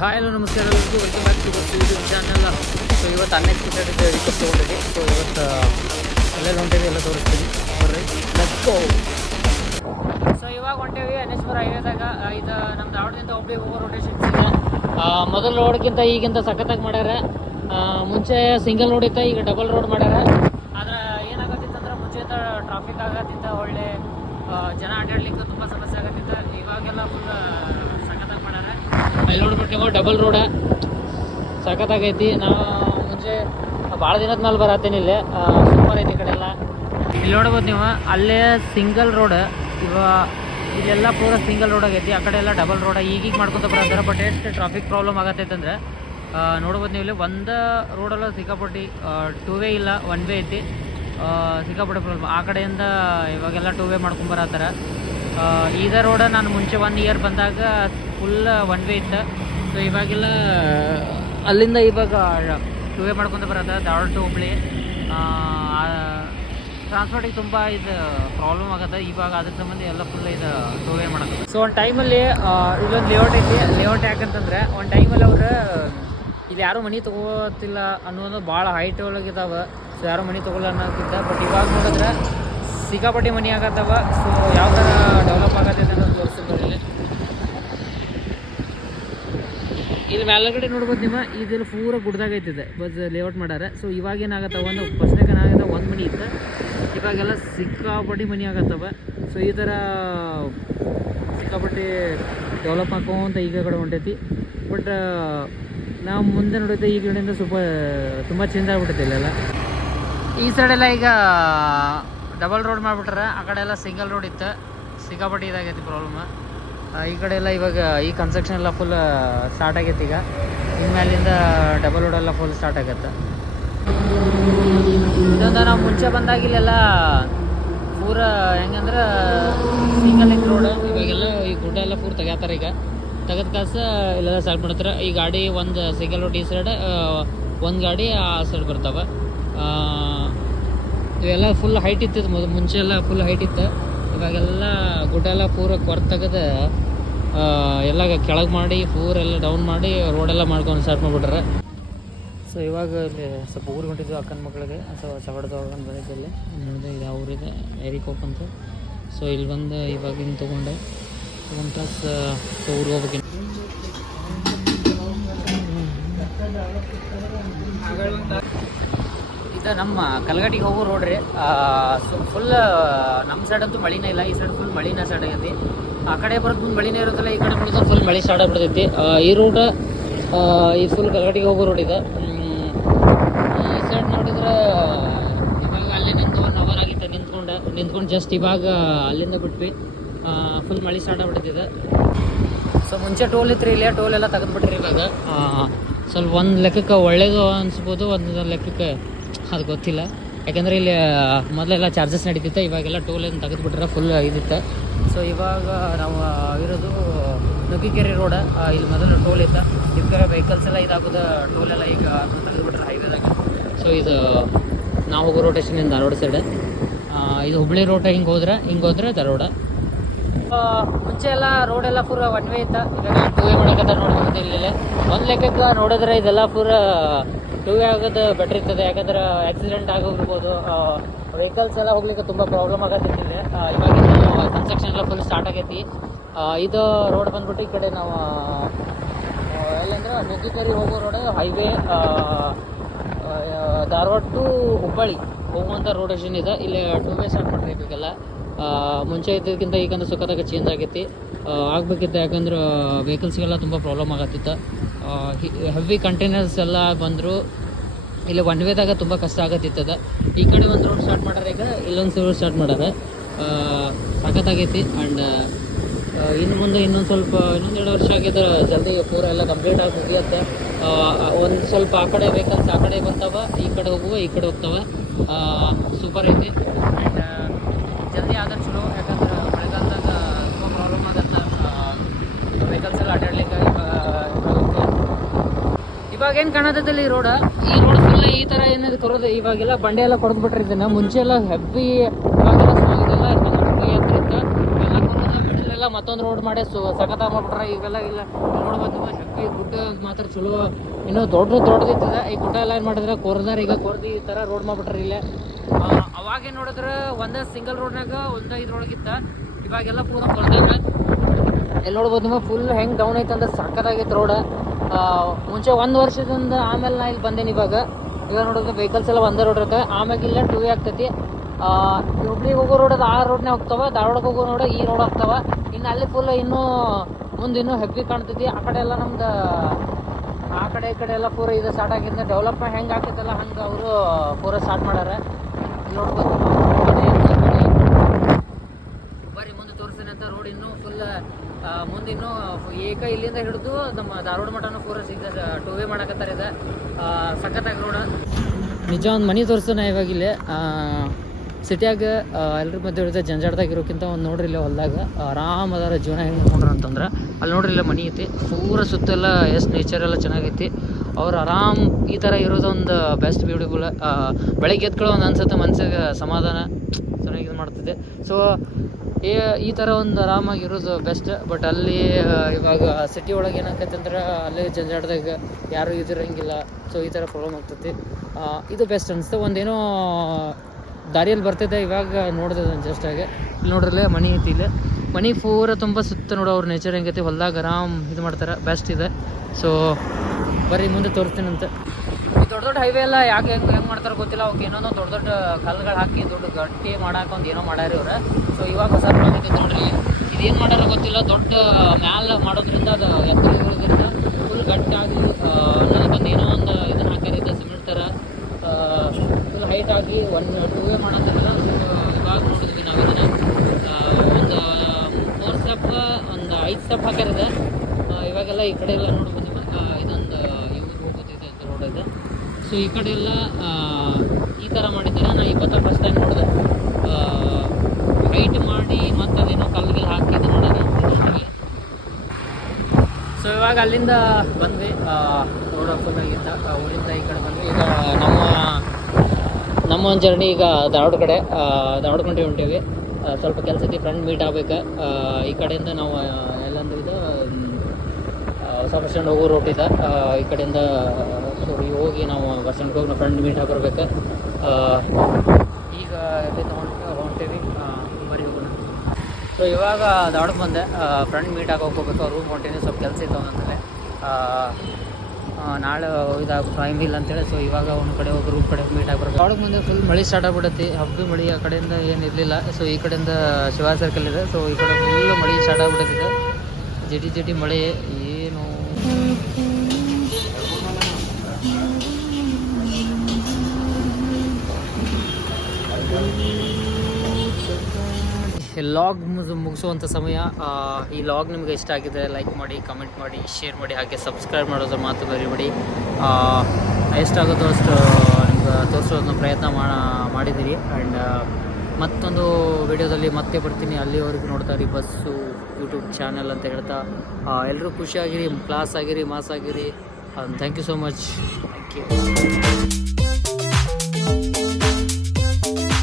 Hi ಎಲ್ಲ ನಮಸ್ಕಾರ welcome back to YouTube so ಇವತ್ತು ಅನ್ಎಕ್ಸ್ಪೆಕ್ಟೆಡ್ ರಿಕ್ವೆಸ್ಟ್ ತೊಗೊಂಡಿದ್ದೆ ಸೊ ಇವತ್ತು ಅಲ್ಲೆಲ್ಲ ಹೊಂಟೇವಿ ಎಲ್ಲ ತೋರಿಸ್ತೀನಿ ಬರ್ರಿ. ಗೋ ಸೊ ಇವಾಗ ಹೊಂಟೇವಿ ಅನೇಶ್ವರ ಹೈವೇದಾಗ ಇದು ನಮ್ಮ ಧಾರವಾಡದಿಂದ ಹುಬ್ಳಿ ಹೋಗೋ ರೋಟೇಷನ್ ಇದೆ. ಮೊದಲು ರೋಡ್ಗಿಂತ ಈಗಿಂತ ಸಖತ್ತಾಗಿ ಮಾಡ್ಯಾರ. ಮುಂಚೆ ಸಿಂಗಲ್ ರೋಡ್ ಇತ್ತು ಈಗ ಡಬಲ್ ರೋಡ್ ಮಾಡ್ಯಾರ. ಆದ್ರೆ ಏನಾಗತ್ತಿತ್ತಂದ್ರೆ ಮುಂಚೆ ಟ್ರಾಫಿಕ್ ಆಗತ್ತಿತ್ತ, ಒಳ್ಳೆ ಜನ ಅಡ್ಡಾಡ್ಲಿಕ್ಕೆ ತುಂಬ ಸಮಸ್ಯೆ ಆಗತ್ತಿತ್ತು. ಇವಾಗೆಲ್ಲ ಫುಲ್ ಅಲ್ಲಿ ನೋಡ್ಬಿಟ್ಟು ಡಬಲ್ ರೋಡ ಸಖತ್ತಾಗೈತಿ. ನಾ ಮುಂಚೆ ಭಾಳ ದಿನದ ಮೇಲೆ ಬರತ್ತೇನೆ ಇಲ್ಲೇ. ಸೂಪರ್ ಐತಿ ಕಡೆ ಎಲ್ಲ. ಇಲ್ಲಿ ನೋಡ್ಬೋದು ನೀವು, ಅಲ್ಲೇ ಸಿಂಗಲ್ ರೋಡ್ ಇವ, ಇಲ್ಲೆಲ್ಲ ಪೂರ ಸಿಂಗಲ್ ರೋಡ್ ಆಗೈತಿ. ಆ ಕಡೆ ಎಲ್ಲ ಡಬಲ್ ರೋಡ್ ಈಗೀಗ ಮಾಡ್ಕೊತ ಬರತ್ತಾರ ಬಟ್ ಎಷ್ಟು ಟ್ರಾಫಿಕ್ ಪ್ರಾಬ್ಲಮ್ ಆಗತ್ತೈತೆ ಅಂದ್ರೆ ನೋಡ್ಬೋದು ನೀವು ಇಲ್ಲಿ ಒಂದು ರೋಡಲ್ಲ ಸಿಕ್ಕಾಪಟ್ಟಿ ಟೂ ವೇ ಇಲ್ಲ ಒನ್ ವೇ ಐತಿ. ಸಿಕ್ಕಾಪಟ್ಟೆ ಪ್ರಾಬ್ಲಮ್ ಆ ಕಡೆಯಿಂದ ಇವಾಗೆಲ್ಲ ಟೂ ವೇ ಮಾಡ್ಕೊಂಡ್ ಬರತ್ತಾರ ಇದೇ ರೋಡ ನಾನು ಮುಂಚೆ ಒನ್ ಇಯರ್ ಬಂದಾಗ ಫುಲ್ ಒನ್ ವೇ ಇತ್ತು. ಸೊ ಇವಾಗೆಲ್ಲ ಅಲ್ಲಿಂದ ಇವಾಗ ಟೂ ವೇ ಮಾಡ್ಕೊಂತ ಬರತ್ತ ಧಾರವಾಡ ಟು ಹುಬ್ಳಿ ಟ್ರಾನ್ಸ್ಪೋರ್ಟಿಗೆ ತುಂಬ ಇದು ಪ್ರಾಬ್ಲಮ್ ಆಗುತ್ತೆ ಇವಾಗ ಅದ್ರ ಸಂಬಂಧ ಎಲ್ಲ ಫುಲ್ ಇದು ಟೂ ವೇ ಮಾಡೋದು. ಸೊ ಒಂದು ಟೈಮಲ್ಲಿ ಇಲ್ಲೊಂದು ಲೇಔಟ್ ಐತಿ. ಲೇಔಟ್ ಯಾಕಂತಂದ್ರೆ ಒಂದು ಟೈಮಲ್ಲಿ ಅವರು, ಇಲ್ಲಿ ಯಾರೂ ಮನೆ ತಗೋತಿಲ್ಲ ಅನ್ನೋದು ಭಾಳ ಹೈಟ್ ಒಳಗಿದಾವ ಸೊ ಯಾರೂ ಮನೆ ತಗೊಲ್ಲ ಅನ್ನೋಕ್ಕಿಂತ ಬಟ್ ಇವಾಗ ನೋಡಿದ್ರೆ ಸಿಕ್ಕಾಪಟ್ಟೆ ಮನೆ ಆಗತ್ತವ ಸೊ ಯಾವ ಥರ ಡೆವಲಪ್ ಆಗತ್ತೈತೆ ಅನ್ನೋದು ತೋರಿಸ್ತಿದ್ದಾರೆ ಇಲ್ಲಿ ಇಲ್ಲಿ ಮೇಲ್ಗಡೆ ನೋಡ್ಬೋದು ನಿಮ್ಮ ಇದೆಲ್ಲ ಪೂರ ಗುಡ್ದಾಗ ಐತಿದೆ, ಬಸ್ ಲೇಔಟ್ ಮಾಡ್ಯಾರ ಸೊ ಇವಾಗ ಏನಾಗತ್ತವ ಒಂದು ಫಸ್ಟ್ನಾಗ ಏನಾಗತ್ತ ಒಂದು ಮನಿ ಇತ್ತು. ಇವಾಗೆಲ್ಲ ಸಿಕ್ಕಾಪಟ್ಟಿ ಮನಿ ಆಗತ್ತವ. ಸೊ ಈ ಥರ ಸಿಕ್ಕಾಪಟ್ಟಿ ಡೆವಲಪ್ ಹಾಕೋಂತ ಈಗ ಕಡೆ ಹೊಂಟೈತಿ. ಬಟ್ ನಾವು ಮುಂದೆ ಈ ಕಡೆಯಿಂದ ಸ್ವಲ್ಪ, ತುಂಬ ಚೇಂಜ್ ಆಗ್ಬಿಟ್ಟೈತೆ ಇಲ್ಲೆಲ್ಲ. ಈ ಸೈಡೆಲ್ಲ ಈಗ ಡಬಲ್ ರೋಡ್ ಮಾಡಿಬಿಟ್ರೆ, ಆ ಕಡೆ ಎಲ್ಲ ಸಿಂಗಲ್ ರೋಡ್ ಇತ್ತು. ಸಿಕ್ಕಾಪಟ್ಟಿ ಇದಾಗೈತಿ ಪ್ರಾಬ್ಲಮ್ ಈ ಕಡೆ ಎಲ್ಲ ಇವಾಗ ಈ ಕನ್ಸ್ಟ್ರಕ್ಷನ್ ಎಲ್ಲ ಫುಲ್ ಸ್ಟಾರ್ಟ್ ಆಗೈತೆ ಈಗ. ಇನ್ಮೇಲಿಂದ ಡಬಲ್ ರೋಡ್ ಎಲ್ಲ ಫುಲ್ ಸ್ಟಾರ್ಟ್ ಆಗತ್ತೆ. ಇದೊಂದು ನಾವು ಮುಂಚೆ ಬಂದಾಗ ಇಲ್ಲೆಲ್ಲ ಪೂರ ಹೆಂಗಂದ್ರೆ ಸಿಂಗಲ್ ಇಂಗ್ ರೋಡ್ ಇವಾಗೆಲ್ಲ ಈ ಗುಡ್ಡ ಎಲ್ಲ ಪೂರ್ ತೆಗ್ಯಾತಾರ ಈಗ. ತೆಗೆದ ಕಾಸ ಇಲ್ಲೆಲ್ಲ ಸ್ಟಾರ್ಟ್ ಮಾಡ್ತಾರೆ. ಈ ಗಾಡಿ ಒಂದು ಸಿಂಗಲ್ ರೋಡ್ ಈ ಸೈಡ್ ಒಂದು ಗಾಡಿ ಆ ಸೈಡ್ ಬರ್ತಾವೆ. ಇವೆಲ್ಲ ಫುಲ್ ಹೈಟ್ ಇತ್ತು. ಮುಂಚೆ ಎಲ್ಲ ಫುಲ್ ಹೈಟ್ ಇತ್ತು. ಇವಾಗೆಲ್ಲ ಗುಡ್ಡ ಎಲ್ಲ ಪೂರ ಕೊರ್ತ್ ತೆಗೆದು ಎಲ್ಲ ಕೆಳಗೆ ಮಾಡಿ ಪೂರ ಎಲ್ಲ ಡೌನ್ ಮಾಡಿ ರೋಡೆಲ್ಲ ಮಾಡ್ಕೊಂಡು ಸ್ಟಾರ್ಟ್ ಮಾಡಿಬಿಟ್ರೆ. ಸೊ ಇವಾಗ ಇಲ್ಲಿ ಸ್ವಲ್ಪ ಊರು ಹೊಂಟಿದ್ವಿ ಅಕ್ಕನ ಮಕ್ಕಳಿಗೆ ಅಥವಾ ಚವಡದ ಅಕ್ಕನ ನೋಡಿದೆ ಇದು ಊರಿದೆ? ಏರಿಕೋಪ್ ಅಂತ. ಸೊ ಇಲ್ಲಿ ಬಂದು ಇವಾಗ ಹಿಂಗೆ ತೊಗೊಂಡೆ. ತೊಗೊಂಡು ಪ್ಲಸ್ ಊರಿಗೆ ಹೋಗ್ಬೇಕು ನಮ್ಮ ಕಲ್ಗಟ್ಟಿಗೆ ಹೋಗೋ ರೋಡ್ ರೀ. ಫುಲ್ ನಮ್ಮ ಸೈಡ್ ಅಂತೂ ಮಳಿನೇ ಇಲ್ಲ. ಈ ಸೈಡ್ ಫುಲ್ ಮಳಿನ ಸೈಡ್ ಆಗೈತಿ. ಆ ಕಡೆ ಬರೋದು ಮುಂದೆ ಮಳಿನೇ ಇರುತ್ತಲ್ಲ, ಈ ಕಡೆ ಬರೋದು ಫುಲ್ ಮಳಿ ಸ್ಟಾರ್ಟ್ ಆಗ್ಬಿಡ್ತೈತಿ. ಈ ರೂಟ್ ಈ ಫುಲ್ ಕಲ್ಗಟ್ಟಿಗೆ ಹೋಗೋ ರೋಡ್ ಇದೆ. ಈ ಸೈಡ್ ನೋಡಿದ್ರೆ, ಇವಾಗ ಅಲ್ಲೇ ನಿಂತು ಒನ್ ಅವರ್ ಆಗಿತ್ತು ನಿಂತ್ಕೊಂಡು. ನಿಂತ್ಕೊಂಡು ಜಸ್ಟ್ ಇವಾಗ ಅಲ್ಲಿಂದ ಬಿಟ್ವಿ. ಫುಲ್ ಮಳಿ ಸ್ಟಾರ್ಟ್ ಆಗ್ಬಿಟ್ಟಿದೆ ಸೊ ಮುಂಚೆ ಟೋಲ್ ಇತ್ತು ಇಲ್ಲೇ ಟೋಲ್ ಎಲ್ಲ ತೆಗೆದ್ಬಿಟ್ರಿ ಇವಾಗ. ಸ್ವಲ್ಪ ಒಂದು ಲೆಕ್ಕಕ್ಕೆ ಒಳ್ಳೇದು ಅನಿಸ್ಬೋದು, ಒಂದು ಲೆಕ್ಕಕ್ಕೆ ಅದು ಗೊತ್ತಿಲ್ಲ. ಯಾಕೆಂದರೆ ಇಲ್ಲಿ ಮೊದಲೆಲ್ಲ ಚಾರ್ಜಸ್ ನಡೀತಿತ್ತು, ಇವಾಗೆಲ್ಲ ಟೋಲ್ ಏನು ತೆಗೆದುಬಿಟ್ರೆ ಫುಲ್ ಇದಿತ್ತು. ಸೊ ಇವಾಗ ನಾವು ಇರೋದು ನುಗ್ಗಿಕೆರೆ ರೋಡ ಇಲ್ಲಿ ಮೊದಲು ಟೋಲ್ ಇತ್ತು. ಇದಕ್ಕೆ ವೆಹಿಕಲ್ಸ್ ಎಲ್ಲ ಇದಾಗೋದು ಟೋಲ್ ಎಲ್ಲ ಈಗ ತೆಗೆದುಬಿಟ್ರೆ ಹೈವೇದಾಗ ಸೊ ಇದು ನಾವು ಹೋಗೋ ರೋಟೇಷನಿಂದ ಧಾರವಾಡ ಸೈಡ್ ಇದು ಹುಬ್ಬಳ್ಳಿ ರೋಡ ಹಿಂಗೆ ಹೋದ್ರೆ ಹಿಂಗೆ ಹೋದ್ರೆ ಧಾರವಾಡ. ಮುಂಚೆ ಎಲ್ಲ ರೋಡ್ ಎಲ್ಲ ಪೂರ ಒನ್ ವೇ ಇತ್ತ. ಟೂ ವೇ ಮಾಡಕತ್ತ ನೋಡ್ಬೋದು ಇಲ್ಲಿ. ಒಂದು ಲೆಕ್ಕಕ್ಕೆ ನೋಡಿದ್ರೆ ಇದೆಲ್ಲ ಪೂರ ಟೂ ವೇ ಆಗೋದು ಬೆಟ್ರ್ ಇರ್ತದೆ. ಯಾಕಂದ್ರೆ ಆಕ್ಸಿಡೆಂಟ್ ಆಗೋಗಿರ್ಬೋದು. ವೆಹಿಕಲ್ಸ್ ಎಲ್ಲ ಹೋಗ್ಲಿಕ್ಕೆ ತುಂಬ ಪ್ರಾಬ್ಲಮ್ ಆಗತ್ತೈತಿ ಇಲ್ಲಿ. ಆ, ಇವಾಗ ಕನ್ಸ್ಟ್ರಕ್ಷನ್ ಎಲ್ಲ ಫುಲ್ ಸ್ಟಾರ್ಟ್ ಆಗೈತಿ. ಇದು ರೋಡ್ ಬಂದ್ಬಿಟ್ಟು ಈ ಕಡೆ ನಾವು ಎಲ್ಲಂದ್ರೆ ನುಗ್ಗಿಕೇರಿ ಹೋಗೋ road highway Dharwad to Hubballi ಹೋಗುವಂಥ ರೋಡ್ ಇದೆ. ಇಲ್ಲಿ ಟೂ ವೇ ಸ್ಟಾರ್ಟ್ ಮಾಡ್ರಿ ಇವಾಗೆಲ್ಲ ಮುಂಚೆ ಇದ್ದಕ್ಕಿಂತ ಈಗಂದ್ರೆ ಸುಖದಾಗ ಚೇಂಜ್ ಆಗೈತಿ. ಆಗಬೇಕಿತ್ತು ಯಾಕಂದ್ರೆ ವೆಹಿಕಲ್ಸ್ಗೆಲ್ಲ ತುಂಬ ಪ್ರಾಬ್ಲಮ್ ಆಗತ್ತಿತ್ತು. ಹೆವಿ ಕಂಟೈನರ್ಸ್ ಎಲ್ಲ ಬಂದರು. ಇಲ್ಲಿ ಒನ್ ವೇದಾಗ ತುಂಬ ಕಷ್ಟ ಆಗತ್ತಿತ್ತದ. ಈ ಕಡೆ ಒಂದು ರೋಡ್ ಸ್ಟಾರ್ಟ್ ಮಾಡ್ಯಾರ ಈಗ, ಇಲ್ಲೊಂದು ರೋಡ್ ಸ್ಟಾರ್ಟ್ ಮಾಡ್ಯಾರ. ಸಖತ್ತಾಗೈತಿ ಆ್ಯಂಡ್ ಇನ್ನು ಮುಂದೆ ಇನ್ನೊಂದು ಸ್ವಲ್ಪ, ಇನ್ನೊಂದು ಎರಡು ವರ್ಷ ಆಗಿದ್ರೆ ಜಲ್ದಿ ಪೂರ ಎಲ್ಲ ಕಂಪ್ಲೀಟ್ ಆಗಿ ಮುಗಿಯುತ್ತೆ. ಒಂದು ಸ್ವಲ್ಪ ಆ ಕಡೆ ಬೇಕಂತ ಆ ಕಡೆ ಬರ್ತಾವ ಈ ಕಡೆ ಹೋಗುವ, ಈ ಕಡೆ ಹೋಗ್ತಾವ. ಸೂಪರ್ ಐತಿ. ಆ್ಯಂಡ್ ಜಲ್ದಿ ಆದ್ರೆ ಚಲೋ ಯಾಕಂದ್ರೆ ಮಳೆಗಾಲದಾಗ ತುಂಬ ಪ್ರಾಬ್ಲಮ್ ಆಗತ್ತೆ ಎಲ್ಲ ಅಡ್ಡಾಡ್ಲಿಕ್ಕೆ ಇವಾಗ ಏನು ಕಾಣತೈತಲ್ಲ ಈ ರೋಡ್ ಈ ರೋಡ್ ಫುಲ್ ಈ ಥರ ಏನಾದ್ರು ಕರೋದು ಇವಾಗೆಲ್ಲ ಬಂಡೆ ಎಲ್ಲ ಕೊಡ್ದು ಇದನ್ನ. ಮುಂಚೆ ಎಲ್ಲ ಹೆಬ್ಬಿ ಇವಾಗೆಲ್ಲ ಇತ್ತು ಎಲ್ಲ ಮತ್ತೊಂದು ರೋಡ್ ಮಾಡಿ ಸು, ಸಖತ್ ಮಾಡ್ಬಿಟ್ರೆ ಈಗೆಲ್ಲ ಇಲ್ಲ. ನೋಡ್ಬೋದು ಶಕ್ತಿ ಗುಡ್ಡ ಮಾತ್ರ ಚಲೋ. ಇನ್ನೂ ದೊಡ್ಡ ದೊಡ್ಡದಿರ್ತದೆ. ಈ ಗುಡ್ಡ ಎಲ್ಲ ಏನು ಮಾಡಿದ್ರೆ ಕೊರ್ದಾರ ಈಗ ಕೋರ್ದಿ ಈ ಥರ ರೋಡ್ ಮಾಡ್ಬಿಟ್ರೆ ಇಲ್ಲೇ. ಆ, ಅವಾಗೇನ್ ನೋಡಿದ್ರೆ ಒಂದೇ ಸಿಂಗಲ್ ರೋಡ್ನಾಗ ಒಂದೇ ಇದ್ರೊಳಗಿತ್ತ ಇವಾಗೆಲ್ಲ ಪೂರ್ಣ ಕೊರ್ದಾಗ ಎಲ್ಲಿ ನೋಡ್ಬೋದು ಫುಲ್ ಹೆಂಗೆ ಡೌನ್ ಐತೆ ಅಂದ್ರೆ ಸಕ್ಕತ್ತಾಗೈತೆ ರೋಡ್ ಮುಂಚೆ ಒಂದು ವರ್ಷದಿಂದ ಆಮೇಲೆ ನಾ ಇಲ್ಲಿ ಬಂದೇನಿ ಇವಾಗ. ಇವಾಗ ನೋಡಿದ್ರೆ ವೆಹಿಕಲ್ಸ್ ಎಲ್ಲ ಒಂದೇ ರೋಡ್ ಇರ್ತವೆ ಆಮೇಲೆ ಇಲ್ಲ ಟೂ ವೇ ಆಗ್ತೈತಿ. ಹುಬ್ಳಿಗೆ ಹೋಗೋ ರೋಡ್ ಅದು ಆ ರೋಡ್ನೇ ಹೋಗ್ತಾವ ಧಾರವಾಡಕ್ಕೆ ಹೋಗೋ ರೋಡ್ ಈ ರೋಡ್ ಆಗ್ತಾವ. ಇನ್ನು ಅಲ್ಲಿ ಫುಲ್ ಇನ್ನೂ ಮುಂದೆ ಇನ್ನೂ ಹೆಬ್ಬಿ ಕಾಣ್ತೈತಿ. ಆ ಕಡೆ ಎಲ್ಲ ನಮ್ದು ಆ ಕಡೆ ಈ ಕಡೆ ಎಲ್ಲ ಪೂರ ಇದು ಸ್ಟಾರ್ಟ್ ಆಗಿದ್ದ ಡೆವಲಪ್ಮೆಂಟ್ ಹೆಂಗೆ ಆಗ್ತೈತಲ್ಲ ಹಂಗೆ ಅವರು ಪೂರ ಸ್ಟಾರ್ಟ್ ಮಾಡ್ಯಾರ. ನೋಡ್ಬೋದು ಮುಂದೆ ತೋರಿಸ್ತೇನೆ ಅಂತ ರೋಡ್ ಇನ್ನು ಫುಲ್ ಮುಂದಿನ್ನೂ ಏಕ ಇಲ್ಲಿಂದ ಹಿಡಿದು ನಮ್ಮ ಧಾರವಾಡ ಮಠನೂ ಪೂರ ಸೀದಾ ಟೂ ವೇ ಮಾಡಕತ್ತಾರ ಇದ. ಸಖತ್ತಾಗಿ ರೋಡ್ ನಿಜ ಒಂದು ಮನಿ ತೋರಿಸ್ತಾನೆ ಇವಾಗ ಇಲ್ಲಿ. ಸಿಟಿಯಾಗ ಎಲ್ಲರ ಮಧ್ಯೆ ಇರುತ್ತೆ ಜಂಜಾಟದಾಗ ಇರೋಕ್ಕಿಂತ ಒಂದು ನೋಡ್ರಿ ಇಲ್ಲ ಹೊಲ್ದಾಗ, ಆರಾಮ ಅದಾರ ಜೀವನ ಹೆಂಗೆ ನೋಡ್ರಿ ಅಂತಂದ್ರೆ, ಅಲ್ಲಿ ನೋಡ್ರಿ ಇಲ್ಲ ಮನೆ ಐತಿ, ಪೂರ ಸುತ್ತೆಲ್ಲ ಎಷ್ಟು ನೇಚರ್ ಎಲ್ಲ ಚೆನ್ನಾಗೈತಿ. ಅವ್ರು ಆರಾಮ್ ಈ ಥರ ಇರೋದೊಂದು ಬೆಸ್ಟ್ ಬ್ಯೂಟಿಫುಲ್ ಬೆಳಗ್ಗೆ ಎದ್ಕೊಳ್ಳೋ ಒಂದು ಅನ್ಸುತ್ತೆ ಮನ್ಸಿಗೆ ಸಮಾಧಾನ, ಚೆನ್ನಾಗಿ ಇದು ಮಾಡ್ತಿದೆ. ಸೊ ಈ ಈ ಥರ ಒಂದು ಆರಾಮಾಗಿರೋದು ಬೆಸ್ಟ್ ಬಟ್ ಅಲ್ಲಿ ಇವಾಗ ಸಿಟಿ ಒಳಗೆ ಏನಾಗ್ತೈತೆ ಅಂದ್ರೆ, ಅಲ್ಲಿ ಜಂಜಾಟದಾಗ ಯಾರು ಇದಿರಂಗಿಲ್ಲ. ಸೊ ಈ ಥರ ಪ್ರಾಬ್ಲಮ್ ಆಗ್ತೈತಿ. ಇದು ಬೆಸ್ಟ್ ಅನಿಸ್ತು ಒಂದೇನೋ ದಾರಿಯಲ್ಲಿ ಬರ್ತಿದ್ದೆ, ಇವಾಗ ನೋಡಿದೆ ಜಸ್ಟ್ ಹಾಗೆ ಇಲ್ಲಿ ನೋಡ್ರಲ್ಲೇ ಮನೆ ಐತಿ ಇಲ್ಲಿ. ಮನೆ ಪೂರ ತುಂಬ ಸುತ್ತ ನೋಡೋ ಅವ್ರ ನೇಚರ್ ಹೆಂಗೈತಿ, ಹೊಲ್ದಾಗ ಆರಾಮ್ ಇದು ಮಾಡ್ತಾರೆ ಬೆಸ್ಟ್ ಇದೆ. ಸೊ ಬರ್ರಿ, ಮುಂದೆ ತೋರಿಸ್ತೀನಂತೆ ದೊಡ್ಡ ದೊಡ್ಡ ಹೈವೇ ಎಲ್ಲ ಯಾಕೆ ಹೆಂಗೆ ಹೆಂಗೆ ಮಾಡ್ತಾರೋ ಗೊತ್ತಿಲ್ಲ, ಅವ್ಕೆ ಏನೋ ದೊಡ್ಡ ದೊಡ್ಡ ಕಲ್ಲುಗಳು ಹಾಕಿ ದೊಡ್ಡ ಗಟ್ಟಿ ಮಾಡಾಕ ಒಂದು ಏನೋ ಮಾಡ್ಯಾರ ಇವ್ರು ಸೊ ಇವಾಗ ಹೊಸ ನೋಡ್ರಿ. ಇದೇನು ಮಾಡ್ಯಾರೋ ಗೊತ್ತಿಲ್ಲ, ದೊಡ್ಡ ಮ್ಯಾಲ ಮಾಡೋದ್ರಿಂದ ಅದು ಎತ್ತರ ಇರೋದ್ರಿಂದ ಫುಲ್ ಗಟ್ಟಾಗಿ ನನಗೊಂದು ಏನೋ ಒಂದು ಇದನ್ನ ಹಾಕ್ಯಾರಿದೆ ಸಿಮೆಂಟ್ ಥರ ಫುಲ್ ಹೈಟ್ ಆಗಿ ಒನ್ ಟೂ ವೇ ಮಾಡೋದ್ರಲ್ಲ ಇವಾಗ ನೋಡಿದ್ವಿ ನಾವು ಇದನ್ನ ಆ, ಒಂದು ಫೋರ್ ಸ್ಟೆಪ್ ಒಂದು ಐದು ಸ್ಟೆಪ್ ಹಾಕ್ಯಾರಿದೆ ಆ, ಇವಾಗೆಲ್ಲ ಈ ಕಡೆ ಎಲ್ಲ ನೋಡ್ಬೋದು. ಇದೊಂದು, ಇವ್ರು ಹೋಗೋದಿದೆ ಅಂತ ರೋಡ್ ಇದೆ ಸೊ ಈ ಕಡೆ ಎಲ್ಲ ಈ ಥರ ಮಾಡಿದ್ದಾರೆ. ನಾನು ಇವತ್ತ ಫಸ್ಟ್ ಟೈಮ್ ನೋಡಿದೆ. ಹೈಟ್ ಮಾಡಿ ಮತ್ತೆ ಅದೇನೋ ಕಲ್ಲಿಗೆ ಹಾಕಿ ಇದು ಮಾಡೋದು ಸೊ ಇವಾಗ ಅಲ್ಲಿಂದ ಬಂದ್ವಿ. ರೋಡ್ ಊರಿಂದ ಈ ಕಡೆ ಬಂದ್ವಿ. ಈಗ ನಮ್ಮ ನಮ್ಮ ಜರ್ನಿ ಈಗ ಧಾರವಾಡ ಕಡೆ. ಧಾರವಾಡ ಕಂಟ್ರಿ ಹೊಂಟೀವಿ. ಸ್ವಲ್ಪ ಕೆಲಸಕ್ಕೆ ಫ್ರೆಂಡ್ ಮೀಟ್ ಆಗ್ಬೇಕು. ಈ ಕಡೆಯಿಂದ ನಾವು ಆ, ಎಲ್ಲಂದ್ರೆ ಇದು ಮ್, ಆ, ಹೊಸ ಬಸ್ ಸ್ಟ್ಯಾಂಡ್ ಹೋಗೋ ರೋಟಿದ ಈ ಕಡೆಯಿಂದ ಸೊ ಹೋಗಿ ನಾವು ಬಸ್ ಸ್ಟ್ಯಾಂಡ್ಗೆ ಹೋಗಿ ನಾವು ಫ್ರೆಂಡ್ ಮೀಟ್ ಬರ್ಬೇಕು. ಈಗ ಎಲ್ಲಿ ತೊಗೊಂಡು ಹೊಂಟೀವಿ. ಬರೀ ಹೋಗೋಣ. ಸೊ ಇವಾಗ ದಾಡಕ್ಕೆ ಬಂದೆ. ಫ್ರೆಂಡ್ ಮೀಟ್ ಆಗೋಕೆ ಹೋಗ್ಬೇಕು. ಅವ್ರು ರೂಮ್ ಹೊಂಟೀನಿ. ಸ್ವಲ್ಪ ಕೆಲಸ ಇತ್ತು ಅಂತಂದರೆ ನಾಳೆ ಇದಾಗ ಟೈಮ್ ಇಲ್ಲ ಅಂತೇಳಿ. ಸೊ ಇವಾಗ ಒಂದು ಕಡೆ ಹೋಗಿ ರೂಮ್ ಕಡೆ ಮೀಟ್ ಆಗ್ಬರ್ಬೇಕು ದಾಡಕ್ಕೆ ಮುಂದೆ ಫುಲ್ ಮಳೆ ಸ್ಟಾರ್ಟ್ ಆಗ್ಬಿಡತ್ತೆ. ಹಬ್ಬಿ ಮಳೆ ಆ ಕಡೆಯಿಂದ ಏನು ಇರಲಿಲ್ಲ. ಸೊ ಈ ಕಡೆಯಿಂದ ಶಿವ ಸರ್ಕಲ್ ಇದೆ. ಸೊ ಈ ಕಡೆ ಫುಲ್ ಮಳೆ ಸ್ಟಾರ್ಟ್ ಆಗ್ಬಿಟ್ಟಿದೆ ಜಿಡಿ ಜಟಿ ಮಳೆ ಲಾಗ್ ಮುಗಿಸುವಂಥ ಸಮಯ ಈ ಲಾಗ್ ನಿಮಗೆ ಇಷ್ಟ ಆಗಿದೆ ಲೈಕ್ ಮಾಡಿ ಕಮೆಂಟ್ ಮಾಡಿ ಶೇರ್ ಮಾಡಿ, ಹಾಗೆ ಸಬ್ಸ್ಕ್ರೈಬ್ ಮಾಡೋದ್ರ ಮಾತು ಬರಿಬೇಡಿ ಎಷ್ಟಾಗುತ್ತೋ ಅಷ್ಟು, ನಿಮ್ಗೆ ತೋರಿಸೋದನ್ನ ಪ್ರಯತ್ನ ಮಾಡಿದ್ದೀರಿ. ಆ್ಯಂಡ್ ಮತ್ತೊಂದು ವಿಡಿಯೋದಲ್ಲಿ ಮತ್ತೆ ಬರ್ತೀನಿ. ಅಲ್ಲಿವರೆಗೂ ನೋಡ್ತಾ ಇರಿ ಬಸ್ಸು ಯೂಟ್ಯೂಬ್ ಚಾನಲ್ ಅಂತ ಹೇಳ್ತಾ. ಎಲ್ಲರೂ ಖುಷಿಯಾಗಿರಿ ಕ್ಲಾಸ್ ಆಗಿರಿ ಮಾಸ್ ಆಗಿರಿ. Thank you so much thank you